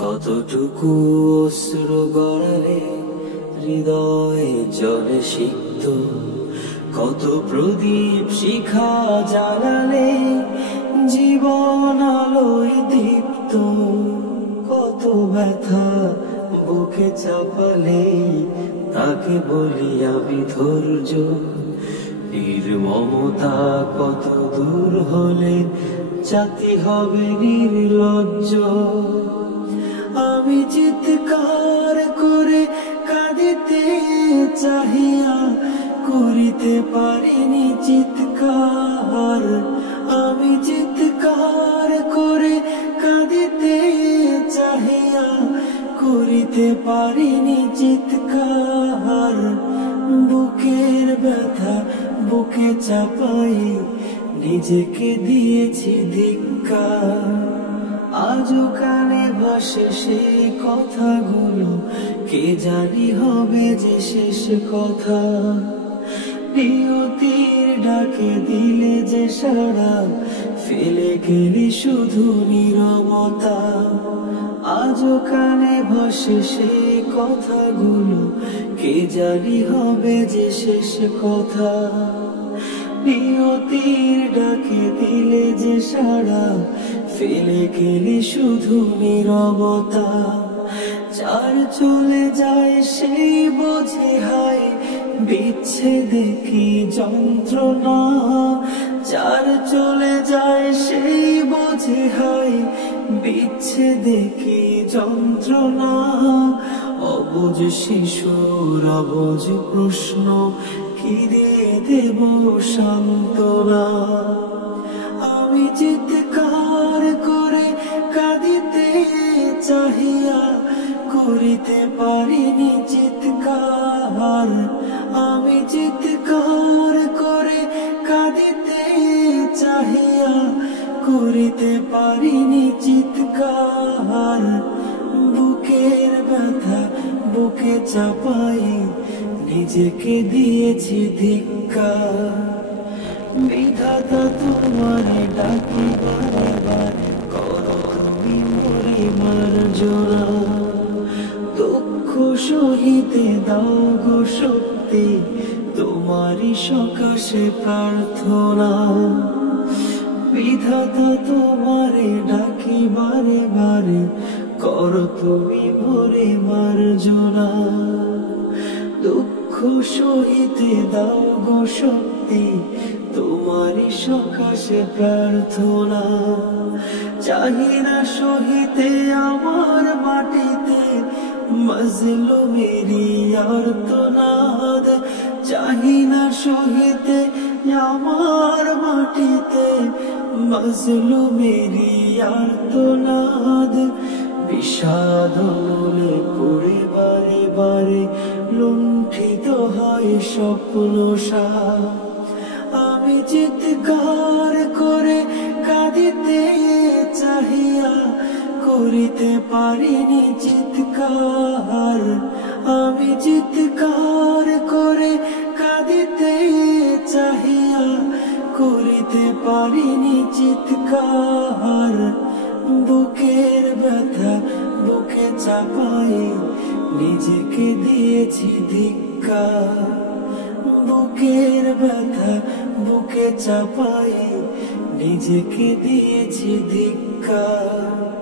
কতটুকু অশ্রু গড়ালে হৃদয়ে জলে সিক্ত, কত প্রদীপ শিখা জ্বালালে জীবন আলোয় দীপ্ত, কত ব্যথা বুকে চাপালে তাকে বলি আমি ধৈর্য। নির্মমতা কত দূর হলে জাতি হবে নির্লজ্জ। আমি চিৎকার করে কাঁদিতে চাহিয়া করিতে পারিনি চিৎকার। আমি চিৎকার করে কাঁদিতে চাহিয়া করিতে পারিনি চিৎকার। বুকের ব্যথা বুকে চাপাই নিজেকে দিয়েছি ধিক্কার। আজও কানে ভাসে সেই কথাগুলো, কে জানি হবে যে শেষ কথা। নিয়তির ডাকে দিলে যে সাড়া, ফেলে গেলি শুধু নীরবতা। আজও কানে ভাসে সেই কথাগুলো, কে জানি হবে যে শেষ কথা। নিয়তির ডাকে দিলে যে সাড়া, ফেলে গেলি শুধু নীরবতা। যার চলে যায় সেই বোঝে হায় বিচ্ছেদে কি যন্ত্রণা। যার চলে যায় সেই বোঝে হায় বিচ্ছেদে কি যন্ত্রণা। অবুঝ শিশুর অবুঝ প্রশ্ন, কি দিয়ে দেব সান্ত্বনা। আমি চিৎকার করে কাঁদিতে চাহিয়া করিতে পারিনি চিৎকার। আমি চিৎকার করে কাঁদিতে চাহিয়া করিতে পারিনি চিৎকার। বুকের ব্যথা বুকে চাপাই নিজেকে দিয়েছি ধিক্কার। বিধাতা তোমারে ডাকি বারে বারে, করো তুমি মোরে মার্জনা। দুঃখ সহিতে দাও গো শক্তি, তোমারই সকাশে প্রার্থনা। বিধাতা তোমারে ডাকি বারে বারে, করো তুমি মোরে মার্জনা। দুঃখ সহিতে দাও গো শক্তি, তোমারই সকাশে প্রার্থনা। চাহিনা সহিতে আমার মাটিতে মাজলুমেরি আর্তনাদ। চাহিনা সহিতে আমার মাটিতে মাজলুমেরি আর্তনাদ। বিষাদ মনে পড়ে বারে বারে লুণ্ঠিত হয় স্বপ্ন সার। আমি চিৎকার করে কাঁদিতে চাহিয়া করিতে পারিনি চিৎকার। আমি চিৎকার করে কাঁদিতে চাহিয়া করিতে পারিনি চিৎকার। বুকের ব্যথা বুকে চাপাই নিজেকে দিয়েছি ধিক্কার। বুকের ব্যথা বুকে চাপাই নিজেকে দিয়েছি ধিক্কার।